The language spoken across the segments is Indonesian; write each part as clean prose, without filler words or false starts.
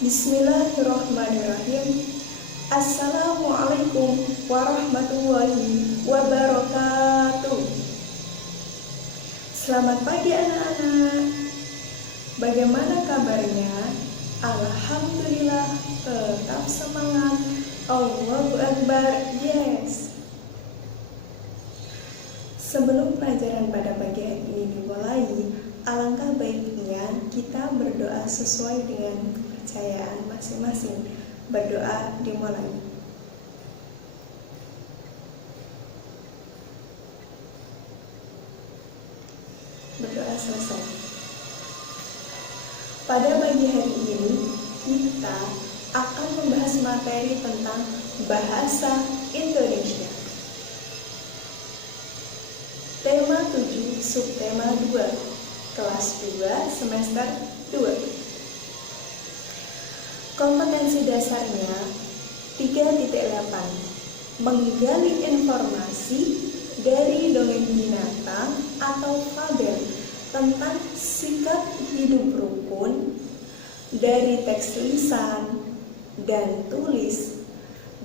Bismillahirrahmanirrahim. Assalamualaikum warahmatullahi wabarakatuh. Selamat pagi anak-anak. Bagaimana kabarnya? Alhamdulillah, tetap semangat. Allahu Akbar, yes. Sebelum pelajaran pada pagi hari ini dimulai, alangkah baiknya kita berdoa sesuai dengan kepercayaan masing-masing. Berdoa dimulai. Berdoa selesai. Pada pagi hari ini kita akan membahas materi tentang bahasa Indonesia. Tema 7, subtema 2, kelas 2, semester 2. Kompetensi dasarnya 3.8. Menggali informasi dari dongeng binatang atau fabel tentang sikap hidup rukun dari teks lisan dan tulis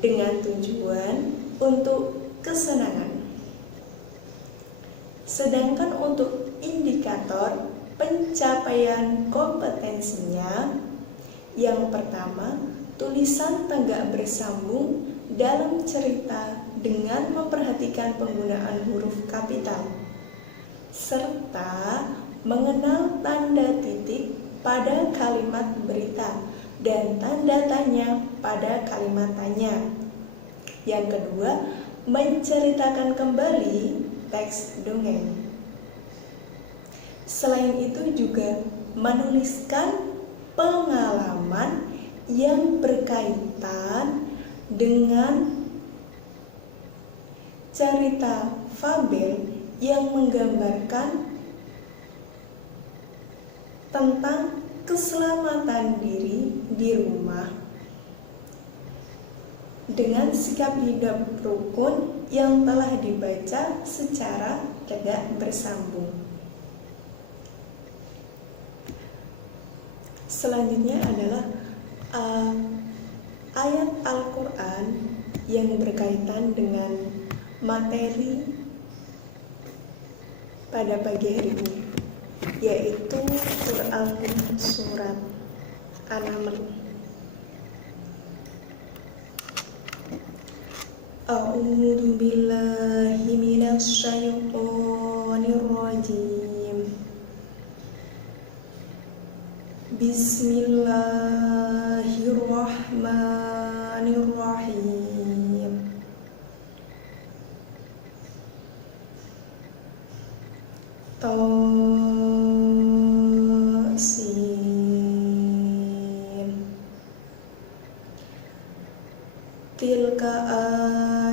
dengan tujuan untuk kesenangan. Sedangkan untuk indikator pencapaian kompetensinya, yang pertama, tulisan tegak bersambung dalam cerita dengan memperhatikan penggunaan huruf kapital, serta mengenal tanda titik pada kalimat berita dan tanda tanya pada kalimat tanya. Yang kedua, menceritakan kembali teks dongeng. Selain itu juga menuliskan pengalaman yang berkaitan dengan cerita fabel yang menggambarkan tentang keselamatan diri di rumah dengan sikap hidup rukun yang telah dibaca secara tegak bersambung. Selanjutnya adalah ayat Al-Quran yang berkaitan dengan materi pada pagi hari ini, yaitu Quran surat An-Naml. A'udzu billahi minasy syaithanir rajim. Bismillahirrahmanirrahim. Tasin. Tilka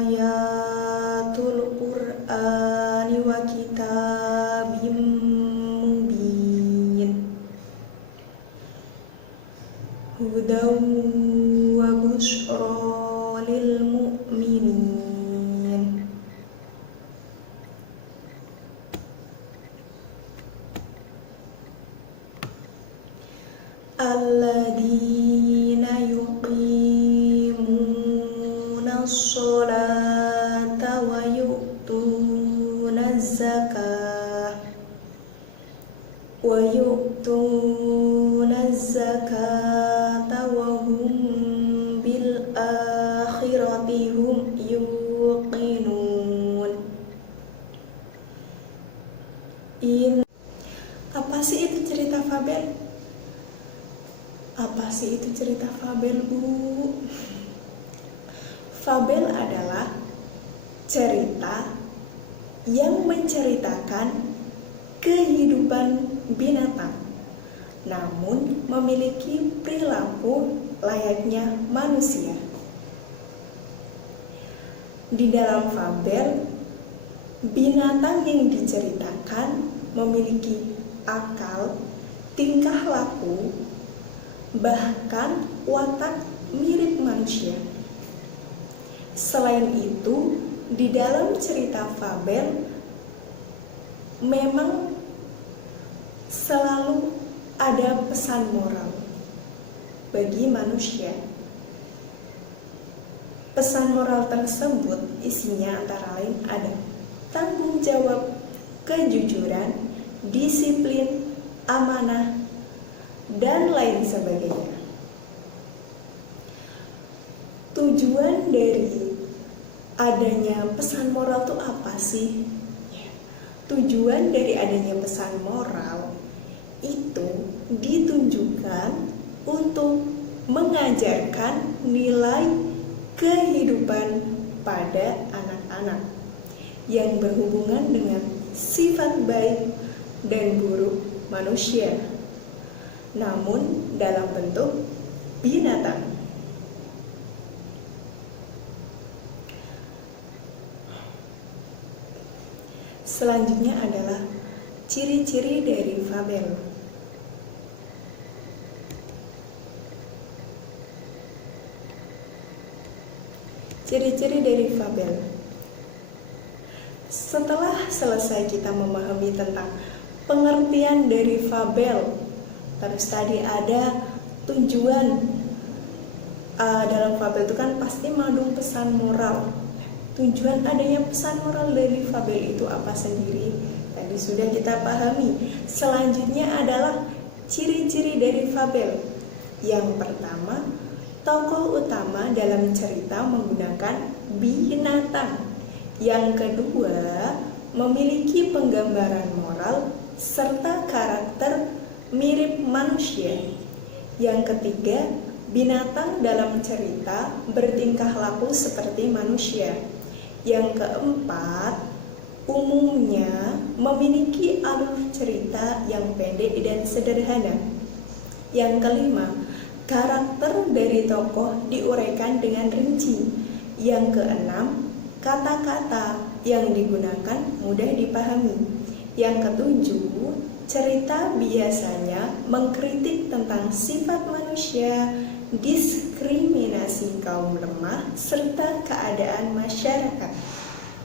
ayatul Qur'ani wa kitabim mubin. Hudaw wa busyra lil mu'minin. Alladzina yuqimunas sholata wa yu'tunaz zakah zakata wa hum bil akhirati hum yuqinun. Apa sih itu cerita fabel? Apa sih itu cerita fabel, Bu? Fabel adalah cerita yang menceritakan kehidupan binatang, namun memiliki perilaku layaknya manusia. Di dalam fabel, binatang yang diceritakan memiliki akal, tingkah laku, bahkan watak mirip manusia. Selain itu, di dalam cerita fabel memang selalu ada pesan moral. bagi manusia. Pesan moral tersebut isinya antara lain ada tanggung jawab, kejujuran, disiplin, amanah, dan lain sebagainya. Tujuan dari adanya pesan moral itu apa sih? Tujuan dari adanya pesan moral itu ditunjukkan untuk mengajarkan nilai kehidupan pada anak-anak yang berhubungan dengan sifat baik dan buruk manusia, namun dalam bentuk binatang. Selanjutnya adalah ciri-ciri dari fabel. Ciri-ciri dari fabel. Setelah selesai kita memahami tentang pengertian dari fabel, terus tadi ada tujuan dalam fabel itu kan pasti mengandung pesan moral. Tujuan adanya pesan moral dari fabel itu apa sendiri? Tadi sudah kita pahami. Selanjutnya adalah ciri-ciri dari fabel. Yang pertama, tokoh utama dalam cerita menggunakan binatang. Yang kedua, memiliki penggambaran moral serta karakter mirip manusia. Yang ketiga, binatang dalam cerita bertingkah laku seperti manusia. Yang keempat, umumnya memiliki alur cerita yang pendek dan sederhana. Yang kelima, karakter dari tokoh diuraikan dengan rinci. Yang keenam, kata-kata yang digunakan mudah dipahami. Yang ketujuh, cerita biasanya mengkritik tentang sifat manusia, diskriminasi kaum lemah, serta keadaan masyarakat.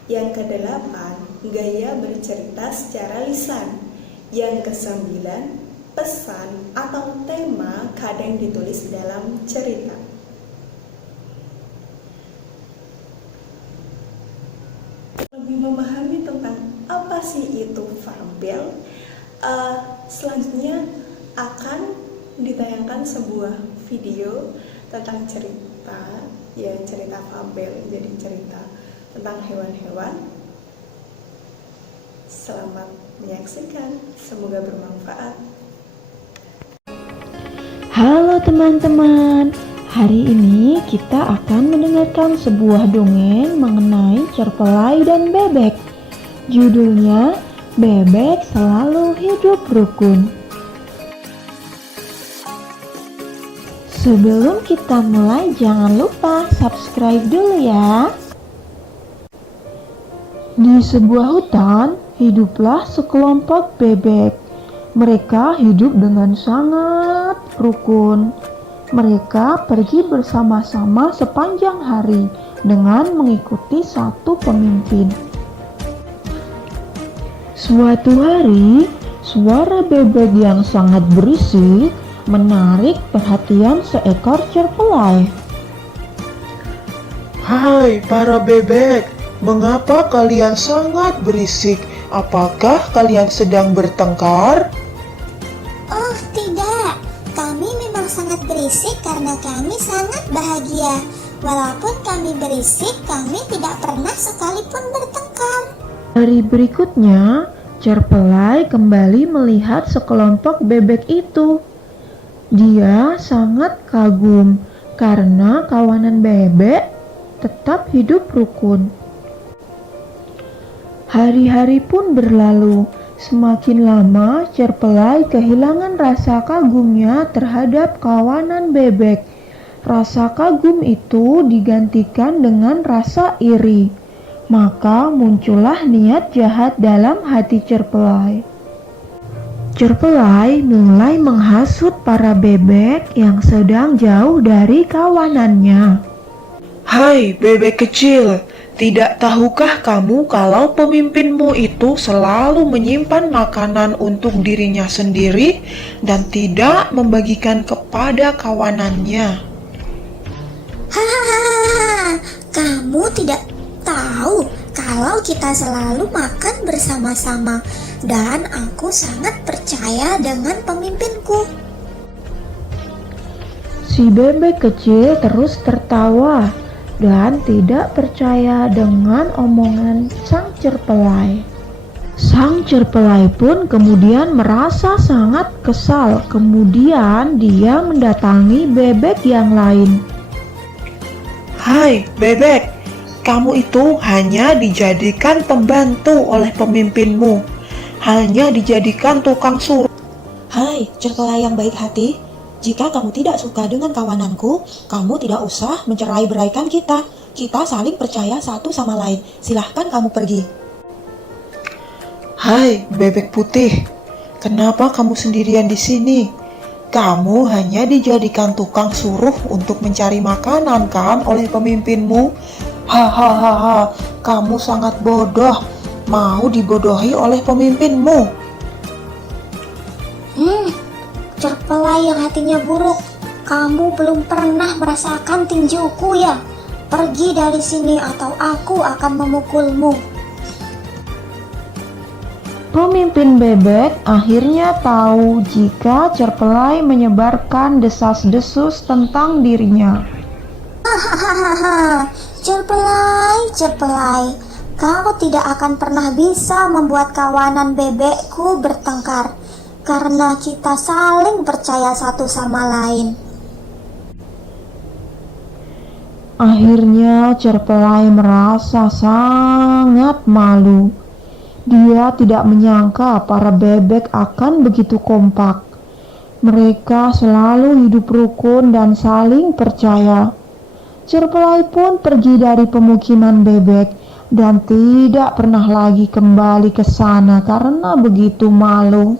Yang kedelapan, gaya bercerita secara lisan. Yang kesembilan, pesan atau tema kadang ditulis dalam cerita. Lebih memahami tentang apa sih itu fabel, selanjutnya akan ditayangkan sebuah video tentang cerita, ya cerita fabel, jadi cerita tentang hewan-hewan. Selamat menyaksikan, semoga bermanfaat. Halo teman-teman, hari ini kita akan mendengarkan sebuah dongeng mengenai cerpelai dan bebek. Judulnya, Bebek Selalu Hidup Rukun. Sebelum kita mulai, jangan lupa subscribe dulu ya. Di sebuah hutan, hiduplah sekelompok bebek. Mereka hidup dengan sangat rukun. Mereka pergi bersama-sama sepanjang hari dengan mengikuti satu pemimpin. Suatu hari, suara bebek yang sangat berisik menarik perhatian seekor cerpelai. Hai para bebek, mengapa kalian sangat berisik? Apakah kalian sedang bertengkar? Oh tidak, kami memang sangat berisik karena kami sangat bahagia. Walaupun kami berisik, kami tidak pernah sekalipun bertengkar. Hari berikutnya, cerpelai kembali melihat sekelompok bebek itu. Dia sangat kagum karena kawanan bebek tetap hidup rukun. Hari-hari pun berlalu. Semakin lama, cerpelai kehilangan rasa kagumnya terhadap kawanan bebek. Rasa kagum itu digantikan dengan rasa iri. Maka muncullah niat jahat dalam hati cerpelai. Cerpelai mulai menghasut para bebek yang sedang jauh dari kawanannya. Hai bebek kecil, Tidak tahukah kamu kalau pemimpinmu itu selalu menyimpan makanan untuk dirinya sendiri dan tidak membagikan kepada kawanannya? Hahaha, kamu tidak tahu kalau kita selalu makan bersama-sama dan aku sangat percaya dengan pemimpinku. Si bebek kecil terus tertawa dan tidak percaya dengan omongan sang cerpelai. Sang cerpelai pun kemudian merasa sangat kesal. Kemudian dia mendatangi bebek yang lain. Hai bebek, kamu itu hanya dijadikan pembantu oleh pemimpinmu, hanya dijadikan tukang suruh. Hai, cerpelai yang baik hati. Jika kamu tidak suka dengan kawananku, kamu tidak usah mencerai-beraikan kita. Kita saling percaya satu sama lain. Silahkan kamu pergi. Hai bebek putih, kenapa kamu sendirian di sini? Kamu hanya dijadikan tukang suruh untuk mencari makanan kan oleh pemimpinmu? Hahaha, kamu sangat bodoh, mau dibodohi oleh pemimpinmu. Cerpelai yang hatinya buruk, kamu belum pernah merasakan tinjuku ya? Pergi dari sini atau aku akan memukulmu. Pemimpin bebek akhirnya tahu jika cerpelai menyebarkan desas-desus tentang dirinya. Hahaha, cerpelai, kau tidak akan pernah bisa membuat kawanan bebekku bertengkar, karena kita saling percaya satu sama lain. Akhirnya cerpelai merasa sangat malu. Dia tidak menyangka para bebek akan begitu kompak. Mereka selalu hidup rukun dan saling percaya. Cerpelai pun pergi dari pemukiman bebek dan tidak pernah lagi kembali ke sana karena begitu malu.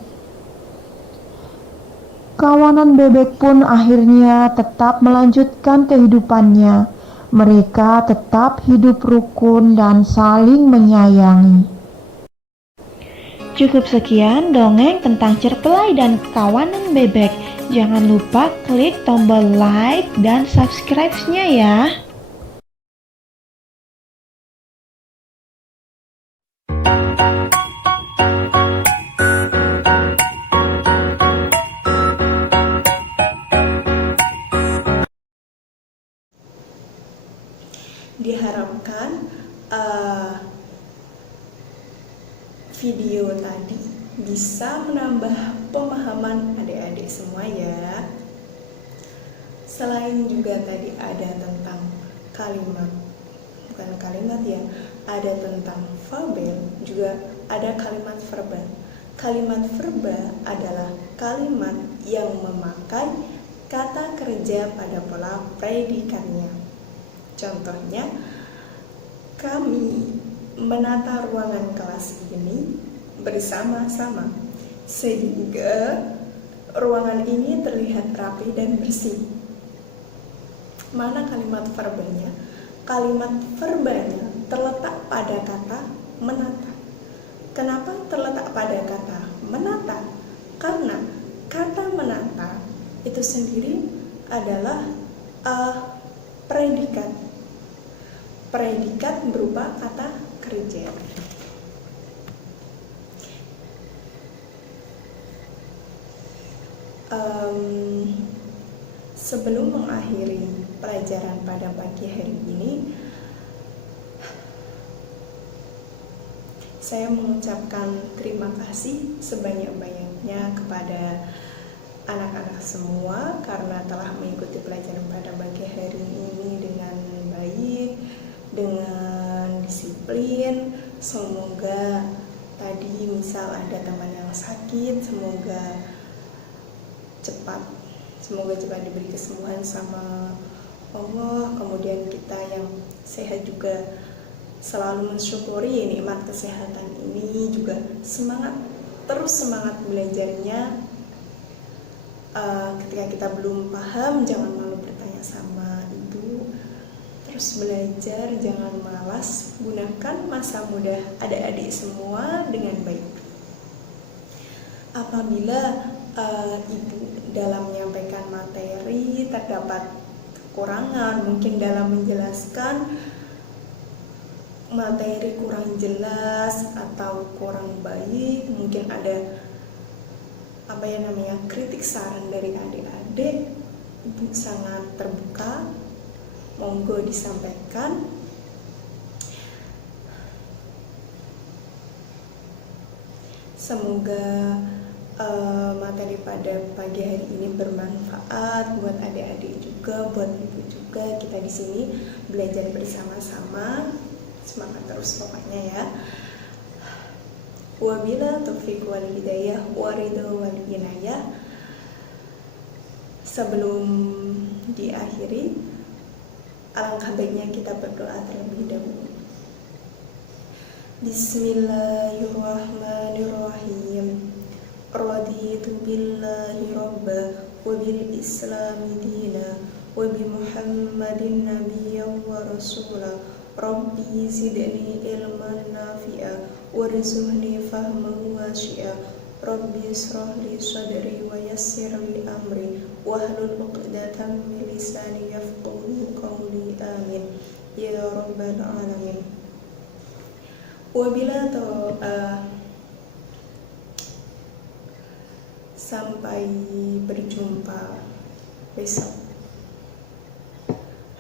Kawanan bebek pun akhirnya tetap melanjutkan kehidupannya. Mereka tetap hidup rukun dan saling menyayangi. Cukup sekian dongeng tentang cerpelai dan kawanan bebek. Jangan lupa klik tombol like dan subscribe-nya ya. Diharapkan video tadi bisa menambah pemahaman adik-adik semua ya. Selain juga tadi ada tentang kalimat, bukan kalimat ya, ada tentang fabel, juga ada kalimat verba. Kalimat verba adalah kalimat yang memakai kata kerja pada pola predikatnya. Contohnya, kami menata ruangan kelas ini bersama-sama sehingga ruangan ini terlihat rapi dan bersih. Mana kalimat verbanya? Kalimat verbanya terletak pada kata menata. Kenapa terletak pada kata menata? Karena kata menata itu sendiri adalah predikat. Predikat berupa kata kerja. Sebelum mengakhiri pelajaran pada pagi hari ini, saya mengucapkan terima kasih sebanyak-banyaknya kepada anak-anak semua karena telah mengikuti pelajaran pada pagi hari ini dengan baik, dengan disiplin. Semoga tadi misal ada teman yang sakit, semoga cepat diberi kesembuhan sama Allah. Kemudian kita yang sehat juga selalu mensyukuri nikmat kesehatan ini, juga terus semangat belajarnya. Ketika kita belum paham, jangan malu bertanya sama ibu, terus belajar, jangan malas, gunakan masa muda adik-adik semua dengan baik. Apabila ibu dalam menyampaikan materi terdapat kekurangan, mungkin dalam menjelaskan materi kurang jelas atau kurang baik, mungkin ada kritik saran dari adik-adik, ibu sangat terbuka, monggo disampaikan. Semoga materi pada pagi hari ini bermanfaat buat adik-adik juga, buat ibu juga. Kita di sini belajar bersama-sama, semangat terus pokoknya ya. Wabila taufiq wal hidayah waridho wal inayah. Sebelum diakhiri, alangkah baiknya kita berdoa terlebih dahulu. Bismillahirrahmanirrahim. Raditu billahi rabba wa bil islami dina wa bi muhammadin nabiyyan wa rasula. Rabbi zidni ilman nafi'a warzuqni fahman wasi'a. Rabbi israh li sadri wa yassir li amri wahlul 'uqdatam min lisani yafqahu qawli. Amin ya rabbal alamin. Wabila sampai berjumpa besok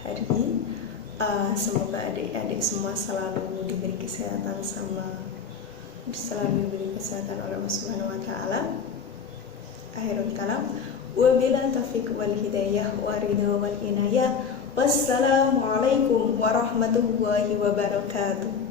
hari. Semoga adik-adik semua selalu diberi kesehatan oleh Allah Subhanahu wa taala. Akhirul kalam, wabila taufiq wal hidayah waridho wal inayah. Wassalamualaikum warahmatullahi wabarakatuh.